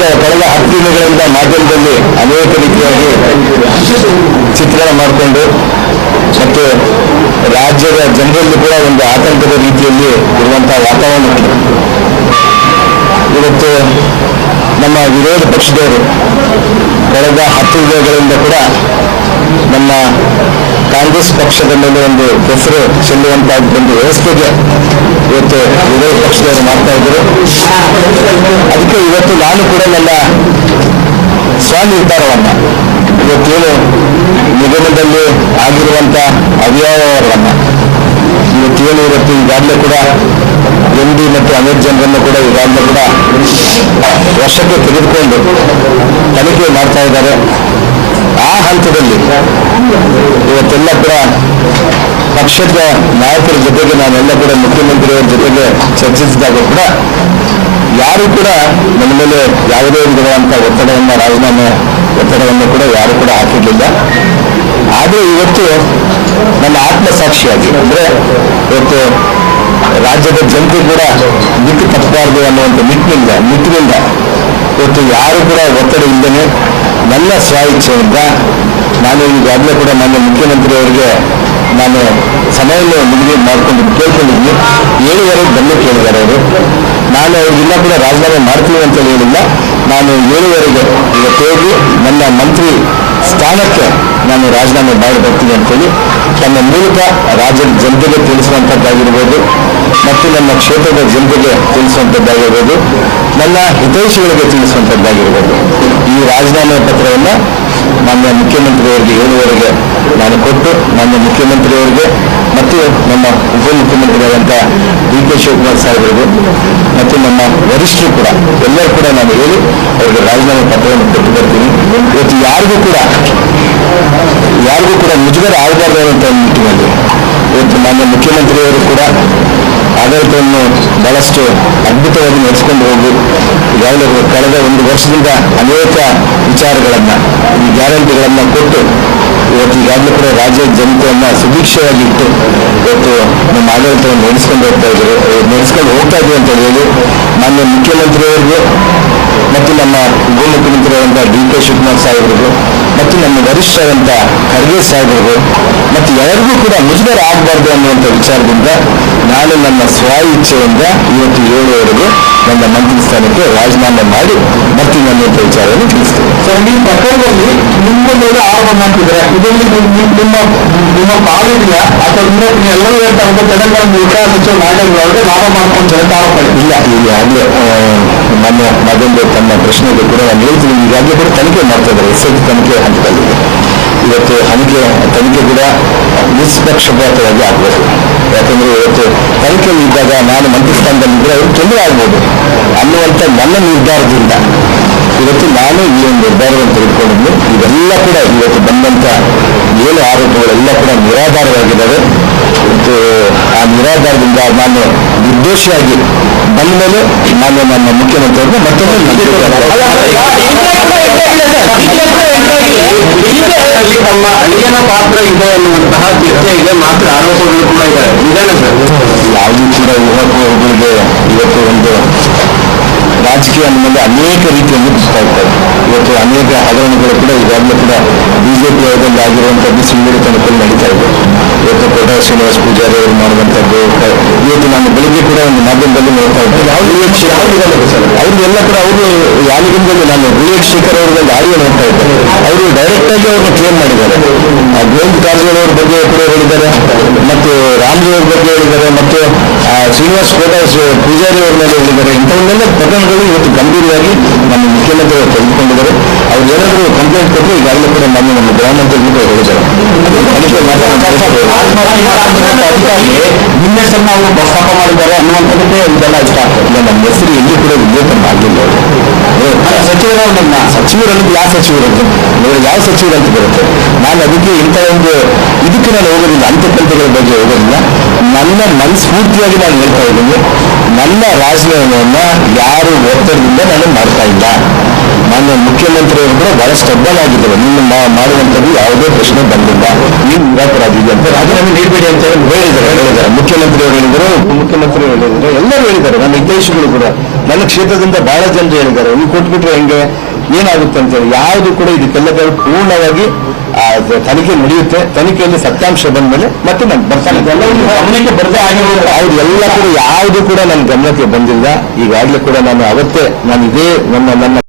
ಕಳೆದ 10 ದಿನಗಳಿಂದ ಮಾಧ್ಯಮದಲ್ಲಿ ಅನೇಕ ರೀತಿಯಾಗಿ ಚಿತ್ರಣ ಮಾಡಿಕೊಂಡು ಮತ್ತು ರಾಜ್ಯದ ಜನರಲ್ಲಿ ಕೂಡ ಒಂದು ಆತಂಕದ ರೀತಿಯಲ್ಲಿ ಇರುವಂತಹ ವಾತಾವರಣ. ಇವತ್ತು ನಮ್ಮ ವಿರೋಧ ಪಕ್ಷದವರು ಕಳೆದ 10 ದಿನಗಳಿಂದ ಕೂಡ ನಮ್ಮ ಕಾಂಗ್ರೆಸ್ ಪಕ್ಷದ ಮೇಲೆ ಒಂದು ಹೆಸರು ಚೆಲ್ಲುವಂತಹ ಒಂದು ವ್ಯವಸ್ಥೆಗೆ ಇವತ್ತು ವಿರೋಧ ಪಕ್ಷದವರು ಮಾಡ್ತಾ ಇದ್ದರು. ಅದಕ್ಕೆ ಇವತ್ತು ನಾನು ಕೂಡ ನನ್ನ ಸ್ವನಿರ್ಧಾರವನ್ನು ಇವತ್ತೇನು ನಿಗಮದಲ್ಲಿ ಆಗಿರುವಂಥ ಅವ್ಯವಹಾರವನ್ನು ಇವತ್ತೇನು ಈಗಾಗಲೇ ಕೂಡ MD ಮತ್ತು ಅನೇಕ ಜನರನ್ನು ಕೂಡ ಈಗಾಗಲೇ ಕೂಡ ವಶಕ್ಕೆ ತೆಗೆದುಕೊಂಡು ತನಿಖೆ ಮಾಡ್ತಾ ಇದ್ದಾರೆ. ಆ ಹಂತದಲ್ಲಿ ಇವತ್ತೆಲ್ಲ ಕೂಡ ಪಕ್ಷದ ನಾಯಕರ ಜೊತೆಗೆ ನಾನೆಲ್ಲ ಕೂಡ ಮುಖ್ಯಮಂತ್ರಿಯವರ ಜೊತೆಗೆ ಚರ್ಚಿಸಿದಾಗ ಕೂಡ ಯಾರು ಕೂಡ ನನ್ನ ಮೇಲೆ ಯಾವುದೇ ವಿಧವಾದಂಥ ಒತ್ತಡವನ್ನು ರಾಜೀನಾಮೆ ಒತ್ತಡವನ್ನು ಕೂಡ ಯಾರು ಕೂಡ ಹಾಕಿರಲಿಲ್ಲ. ಆದರೆ ಇವತ್ತು ನನ್ನ ಆತ್ಮಸಾಕ್ಷಿಯಾಗಿ ಅಂದರೆ ಇವತ್ತು ರಾಜ್ಯದ ಜನತೆ ಕೂಡ ದಿಕ್ಕು ತಪ್ಪಬಾರದು ಅನ್ನುವಂಥ ನಿಟ್ಟಿನಿಂದ ಇವತ್ತು ಯಾರು ಕೂಡ ಒತ್ತಡ ಇಲ್ಲದೇ ನನ್ನ ಸ್ವ ಇಚ್ಛೆಯಿಂದ ನಾನು ಈಗಾಗಲೇ ಕೂಡ ನನ್ನ ಮುಖ್ಯಮಂತ್ರಿಯವರಿಗೆ ನಾನು ಸಮಯವನ್ನು ನಿಗದಿ ಮಾಡಿಕೊಂಡು ಕೇಳ್ಕೊಂಡಿದ್ದೀನಿ. 7:30 ಬಂದು ಕೇಳಿದ್ದಾರೆ ಅವರು. ನಾನು ಅವ್ರಿಗೆಲ್ಲ ಕೂಡ ರಾಜೀನಾಮೆ ಮಾಡ್ತೀನಿ ಅಂತ ಹೇಳಿಲ್ಲ. ನಾನು 7:30 ಇವತ್ತು ಹೋಗಿ ನನ್ನ ಮಂತ್ರಿ ಸ್ಥಾನಕ್ಕೆ ನಾನು ರಾಜೀನಾಮೆ ಮಾಡಿ ಬರ್ತೀನಿ ಅಂತೇಳಿ ತನ್ನ ಮೂಲಕ ರಾಜ್ಯದ ಜನತೆಗೆ ತಿಳಿಸುವಂಥದ್ದಾಗಿರ್ಬೋದು ಮತ್ತು ನನ್ನ ಕ್ಷೇತ್ರದ ಜನತೆಗೆ ತಿಳಿಸುವಂಥದ್ದಾಗಿರ್ಬೋದು, ನನ್ನ ಹಿತೈಷಿಗಳಿಗೆ ತಿಳಿಸುವಂಥದ್ದಾಗಿರ್ಬೋದು. ಈ ರಾಜೀನಾಮೆ ಪತ್ರವನ್ನು ಮಾನ್ಯ ಮುಖ್ಯಮಂತ್ರಿಯವರಿಗೆ 7:30 ನಾನು ಕೊಟ್ಟು ಮಾನ್ಯ ಮುಖ್ಯಮಂತ್ರಿಯವರಿಗೆ ಮತ್ತು ನಮ್ಮ ಉಪಮುಖ್ಯಮಂತ್ರಿಯಾದಂಥ DK ಶಿವಕುಮಾರ್ ಸಾಹೇಬರಿಗೂ ಮತ್ತು ನಮ್ಮ ವರಿಷ್ಠರು ಕೂಡ ಎಲ್ಲರೂ ಕೂಡ ನಾನು ಹೇಳಿ ಅವರಿಗೆ ರಾಜೀನಾಮೆ ಪತ್ರವನ್ನು ಕೊಟ್ಟು ಬರ್ತೀನಿ. ಇವತ್ತು ಯಾರಿಗೂ ಕೂಡ ಮುಜುಗರ ಆಗಬಾರ್ದು ಅನ್ನುವಂಥ ನಿಟ್ಟಿನಲ್ಲಿ ಇವತ್ತು ಮಾನ್ಯ ಮುಖ್ಯಮಂತ್ರಿಯವರು ಕೂಡ ಆಡಳಿತವನ್ನು ಬಹಳಷ್ಟು ಅದ್ಭುತವಾಗಿ ನಡೆಸಿಕೊಂಡು ಹೋಗಿ ಈಗಾಗಲೇ ಕಳೆದ 1 ವರ್ಷದಿಂದ ಅನೇಕ ವಿಚಾರಗಳನ್ನು ಈ ಗ್ಯಾರಂಟಿಗಳನ್ನು ಕೊಟ್ಟು ಇವತ್ತು ಈಗಾಗಲೇ ಕೂಡ ರಾಜ್ಯದ ಜನತೆಯನ್ನು ಸುಭಿಕ್ಷವಾಗಿ ಇಟ್ಟು ಇವತ್ತು ನಮ್ಮ ಆಡಳಿತವನ್ನು ನಡೆಸ್ಕೊಂಡು ಹೋಗ್ತಾ ಇದ್ದೀವಿ ಅಂತ ಹೇಳಿ ಮಾನ್ಯ ಮುಖ್ಯಮಂತ್ರಿಯವರಿಗೂ ಮತ್ತು ನಮ್ಮ ಉಪಮುಖ್ಯಮಂತ್ರಿಯಾದಂಥ DK ಶಿವಕುಮಾರ್ ಸಾಹೇಬರಿಗೂ ಮತ್ತು ನಮ್ಮ ವರಿಷ್ಠರಾದಂಥ ಖರ್ಗೆ ಸಾಹೇಬರಿಗೂ ಮತ್ತು ಎಲ್ಲರಿಗೂ ಕೂಡ ಮುಜುಗರ ಆಗಬಾರ್ದು ಅನ್ನುವಂಥ ವಿಚಾರದಿಂದ ನಾನು ನನ್ನ ಸ್ವ ಇಚ್ಛೆಯಿಂದ ಇವತ್ತು 7:30 ನನ್ನ ಮಂತ್ರಿ ಸ್ಥಾನಕ್ಕೆ ರಾಜೀನಾಮೆ ಮಾಡಿ ಬರ್ತೀನಿ ಅನ್ನುವಂಥ ವಿಚಾರವನ್ನು ತಿಳಿಸ್ತೀನಿ. ಸರ್, ಈ ಪ್ರಕರಣದಲ್ಲಿ ನಿಮ್ಮ ಮೇಲೆ ಆರೋಪ ಮಾಡ್ತಿದ್ದಾರೆ. ಇದರಲ್ಲಿ ನಿಮ್ಮ ಪಾಲಿದೆಯಾ ಅಥವಾ ಎಲ್ಲರೂ ಹೇಳ್ತಾರೆ ತೆಲಂಗಾಣ ಉತ್ತರ ಸಚಿವ ನಾಯಕರು ಲಾಭ ಮಾಡ್ಕೊಂತಾರೆ ಆರೋಪ ಇಲ್ಲ. ಈಗಾಗಲೇ ಮಾನ್ಯ ಮಾಧ್ಯಮದ ತಮ್ಮ ಪ್ರಶ್ನೆಗೆ ಕೂಡ ನಾನು ಹೇಳ್ತೀನಿ, ಈಗಾಗಲೇ ಕೂಡ ತನಿಖೆ ಮಾಡ್ತಾ ಇದ್ದಾರೆ. SIT ತನಿಖೆ ಹಂತದಲ್ಲಿದೆ. ಇವತ್ತು ತನಿಖೆ ಕೂಡ ನಿಷ್ಪಕ್ಷಪಾತವಾಗಿ ಆಗಬೇಕು. ಯಾಕಂದರೆ ಇವತ್ತು ತನಿಖೆ ಇದ್ದಾಗ ನಾನು ಮಂತ್ರಿ ಸ್ಥಾನದಲ್ಲಿದ್ದರೆ ಅವರು ತೊಂದರೆ ಆಗ್ಬೋದು ಅನ್ನುವಂಥ ನನ್ನ ನಿರ್ಧಾರದಿಂದ ಇವತ್ತು ನಾನು ಈ ಒಂದು ನಿರ್ಧಾರವನ್ನು ತೆಗೆದುಕೊಂಡಿದ್ದು. ಇವೆಲ್ಲ ಕೂಡ ಇವತ್ತು ಬಂದಂಥ 7 ಆರೋಪಗಳೆಲ್ಲ ಕೂಡ ನಿರಾಧಾರವಾಗಿದ್ದಾವೆ. ಇವತ್ತು ಆ ನಿರಾಧಾರದಿಂದ ನಾನು ನಿರ್ದೋಷಿಯಾಗಿ ಬಂದ ಮೇಲೆ ನಾನು ನನ್ನ ಮುಖ್ಯಮಂತ್ರಿಯವ್ರನ್ನ ಮತ್ತೊಮ್ಮೆ ತಮ್ಮ ಅಳಿಯನ ಪಾತ್ರ ಇದೆ ಅನ್ನುವಂತಹ ಚರ್ಚೆ ಇದೆ, ಮಾತ್ರ ಆರೋಪಗಳು ಕೂಡ ಇದ್ದಾರೆ. ನಿಜಾನ ಸರ್? ಯಾವುದೂ ಕೂಡ ಯುವಕರಿಗೆ ಇವತ್ತು ಒಂದು ರಾಜಕೀಯ ಮೇಲೆ ಅನೇಕ ರೀತಿಯಲ್ಲಿ ಬಿಡ್ತಾ ಇರ್ತಾರೆ. ಇವತ್ತು ಅನೇಕ ಹಗರಣಗಳು ಕೂಡ ಈಗಾಗಲೇ ಕೂಡ BJP ಅವರಲ್ಲಿ ಆಗಿರುವಂಥದ್ದು ಸಿಂಗಡಿ ತನಿಖೆಯಲ್ಲಿ ನಡೀತಾ ಇದೆ. ಇವತ್ತು ಕೋಟ ಶ್ರೀನಿವಾಸ ಪೂಜಾರಿ ಅವರು ಮಾಡುವಂಥದ್ದು ಇವತ್ತು ನಾನು ಬೆಳಿಗ್ಗೆ ಕೂಡ ಒಂದು ಮಾಧ್ಯಮದಲ್ಲಿ ನೋಡ್ತಾ ಇದ್ದೇನೆ. ಅವ್ರಿಗೆಲ್ಲ ಕೂಡ ಅವರು ಯಾಲಿಗಿಂದಲ್ಲಿ ನಾನು ವಿವೇಕ್ ಶೇಖರ್ ಅವ್ರಿಗೆ ಆಡಿಯೋ ನೋಡ್ತಾ ಇದ್ದೇನೆ. ಅವರು ಡೈರೆಕ್ಟ್ ಆಗಿ ಅವ್ರನ್ನ ಕ್ಲೇಮ್ ಮಾಡಿದ್ದಾರೆ. ಗೋವಿಂದ ಕಾರಜೋಳ ಅವ್ರ ಬಗ್ಗೆ ಕೂಡ ಹೇಳಿದ್ದಾರೆ ಮತ್ತು ರಾಮ್ಜಿ ಅವ್ರ ಬಗ್ಗೆ ಹೇಳಿದ್ದಾರೆ ಮತ್ತು ಶ್ರೀನಿವಾಸ್ ಕೋಟ ಪೂಜಾರಿ ಅವ್ರ ಮೇಲೆ ಹೇಳಿದ್ದಾರೆ. ಇಂಥವನ್ನೆಲ್ಲ ಪ್ರಕರಣಗಳು ಇವತ್ತು ಗಂಭೀರವಾಗಿ ನಮ್ಮ ಮುಖ್ಯಮಂತ್ರಿಗಳು ತೆಗೆದುಕೊಂಡಿದ್ದಾರೆ. ಅವ್ರು ಏನಾದರೂ ಕಂಪ್ಲೇಂಟ್ ಕೊಟ್ಟರು ಈಗಾಗಲೇ ಕೂಡ ನಮ್ಮ ಗೃಹಮಂತ್ರಿಗಳು ಕೂಡ ಹೇಳಿದ್ದಾರೆ. ನಿನ್ನೆ ಸಹ ನಾವು ಪ್ರಸ್ತಾಪ ಮಾಡಿದ್ದಾರೆ ಅನ್ನುವಂಥದ್ದಕ್ಕೆ ಇದೆಲ್ಲ ಇಷ್ಟ ಆಗ್ತದೆ. ನಮ್ಮ ಹೆಸರು ಎಲ್ಲಿ ಕೂಡ ಉಲ್ಲೇಖ ಮಾಡಲಿಲ್ಲ. ಸಚಿವರಲ್ಲಿ ಯಾವ ಸಚಿವರಂತೆ ಯಾವ ಸಚಿವರು ಅಂತ ಬರುತ್ತೆ. ನಾನು ಅದಕ್ಕೆ ಇಂಥ ಒಂದು ಇದಕ್ಕೆ ನಾನು ಹೋಗೋದಿಲ್ಲ, ಅಂತಕಂತೆಗಳ ಬಗ್ಗೆ ಹೋಗೋದಿಲ್ಲ. ನನ್ನ ಮನಸ್ಫೂರ್ತಿಯಾಗಿ ನಾನು ಹೇಳ್ತಾ ಇದ್ದೀನಿ, ನನ್ನ ರಾಜೀನಾಮೆಯನ್ನು ಯಾರು ಒತ್ತಡದಿಂದ ನಾನು ಮಾಡ್ತಾ ಇಲ್ಲ. ಮಾನ್ಯ ಮುಖ್ಯಮಂತ್ರಿಯವರು ಕೂಡ ಬಹಳ ಸ್ಟಬ್ಬಲ್ ಆಗಿದ್ದಾರೆ. ನೀವು ಮಾಡುವಂಥದ್ದು ಯಾವುದೇ ಪ್ರಶ್ನೆ ಬಂದಿಲ್ಲ, ನೀವು ನಿರಾಕರಾಗಿದೆ ಅಂತ ರಾಜೀನಾಮೆ ನೀಡಬೇಡಿ ಅಂತ ಹೇಳಿದ್ದಾರೆ. ಮುಖ್ಯಮಂತ್ರಿಯವರು ಹೇಳಿದರು, ಉಪಮುಖ್ಯಮಂತ್ರಿಯವರು ಹೇಳಿದ್ದಾರೆ, ಎಲ್ಲರೂ ಹೇಳಿದ್ದಾರೆ. ನನ್ನ ಹಿತೈಷಿಗಳು ಕೂಡ ನನ್ನ ಕ್ಷೇತ್ರದಿಂದ ಬಹಳ ಜನರು ಹೇಳಿದ್ದಾರೆ, ನೀವು ಕೊಟ್ಬಿಟ್ರೆ ಹೆಂಗೆ ಏನಾಗುತ್ತೆ ಅಂತೇಳಿ. ಯಾವುದು ಕೂಡ ಇದಕ್ಕೆಲ್ಲ ಪೂರ್ಣವಾಗಿ ತನಿಖೆ ನಡೆಯುತ್ತೆ. ತನಿಖೆಯಲ್ಲಿ ಸತ್ಯಾಂಶ ಬಂದ ಮೇಲೆ ಮತ್ತೆ ನಾನು ಬರ್ತಾನೆ. ಗಮನಕ್ಕೆ ಬರದೇ ಆಗಿರೋದು ಅವ್ರು ಎಲ್ಲ ಕೂಡ ಯಾವುದು ಕೂಡ ನನ್ನ ಗಮನಕ್ಕೆ ಬಂದಿಲ್ಲ. ಈಗಾಗಲೇ ಕೂಡ ನಾನು ಅವತ್ತೇ ನಾನು ಇದೇ ನನ್ನ